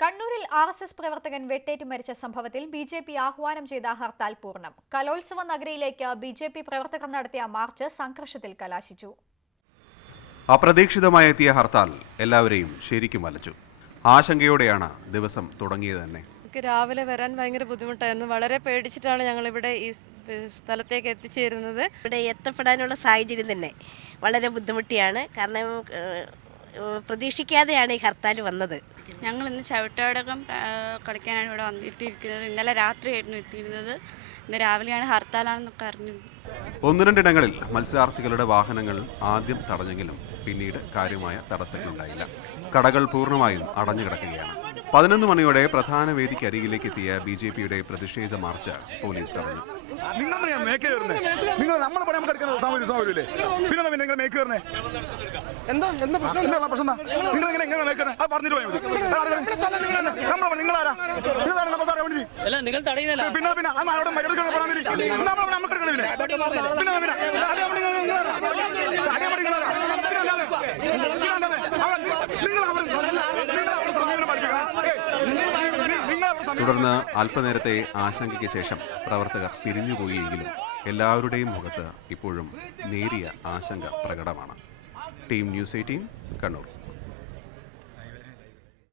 കണ്ണൂരിൽ RSS പ്രവർത്തകൻ വെട്ടേറ്റ് മരിച്ച സംഭവത്തിൽ BJP ആഹ്വാനം ചെയ്ത ഹർത്താൽ പൂർണ്ണം. കലോത്സവ നഗരിയിലേക്ക് BJP പ്രവർത്തകർ നടത്തിയ മാർച്ച് സംഘർഷത്തിൽ കലാശിച്ചു. അപ്രതീക്ഷിതമായി എത്തിയ ഹർത്താൽ എല്ലാവരെയും ശരിക്കും വലച്ചു. ആശങ്കയോടെയാണ് ദിവസം തുടങ്ങിയത് തന്നെ. രാവിലെ വരാൻ ഭയങ്കര ബുദ്ധിമുട്ടായിരുന്നു. വളരെ പേടിച്ചിട്ടാണ് ഞങ്ങൾ ഇവിടെ ഈ സ്ഥലത്തേക്ക് എത്തിച്ചേരുന്നത്. ഇവിടെ എത്തപ്പെടാനുള്ള സാഹചര്യം തന്നെ വളരെ ബുദ്ധിമുട്ടിയാണ്. കാരണം പ്രതീക്ഷിക്കാതെയാണ് ഈ ഹർത്താൽ വന്നത്. ഞങ്ങൾ ഇന്ന് ചവിട്ടോടകം കളിക്കാനാണ് ഇവിടെ എത്തിയിരിക്കുന്നത്. ഇന്നലെ രാത്രിയായിരുന്നു എത്തിയിരുന്നത്. ഇന്ന് രാവിലെയാണ് ഹർത്താലാണെന്നൊക്കെ അറിഞ്ഞത്. ഒന്ന് രണ്ടിടങ്ങളിൽ മത്സരാർത്ഥികളുടെ വാഹനങ്ങൾ ആദ്യം തടഞ്ഞെങ്കിലും പിന്നീട് കാര്യമായ തടസ്സങ്ങളുണ്ടായില്ല. കടകൾ പൂർണ്ണമായും അടഞ്ഞു കിടക്കുകയാണ്. 11 മണിയോടെ പ്രധാന വേദിക്ക് അരികിലേക്ക് എത്തിയ BJPയുടെ പ്രതിഷേധ മാർച്ച് പോലീസ് തടഞ്ഞു. തുടർന്ന് അല്പനേരത്തെ ആശങ്കയ്ക്ക് ശേഷം പ്രവർത്തകർ പിരിഞ്ഞുപോയെങ്കിലും എല്ലാവരുടെയും മുഖത്ത് ഇപ്പോഴും നേരിയ ആശങ്ക പ്രകടമാണ്. Team news 18 Kannur.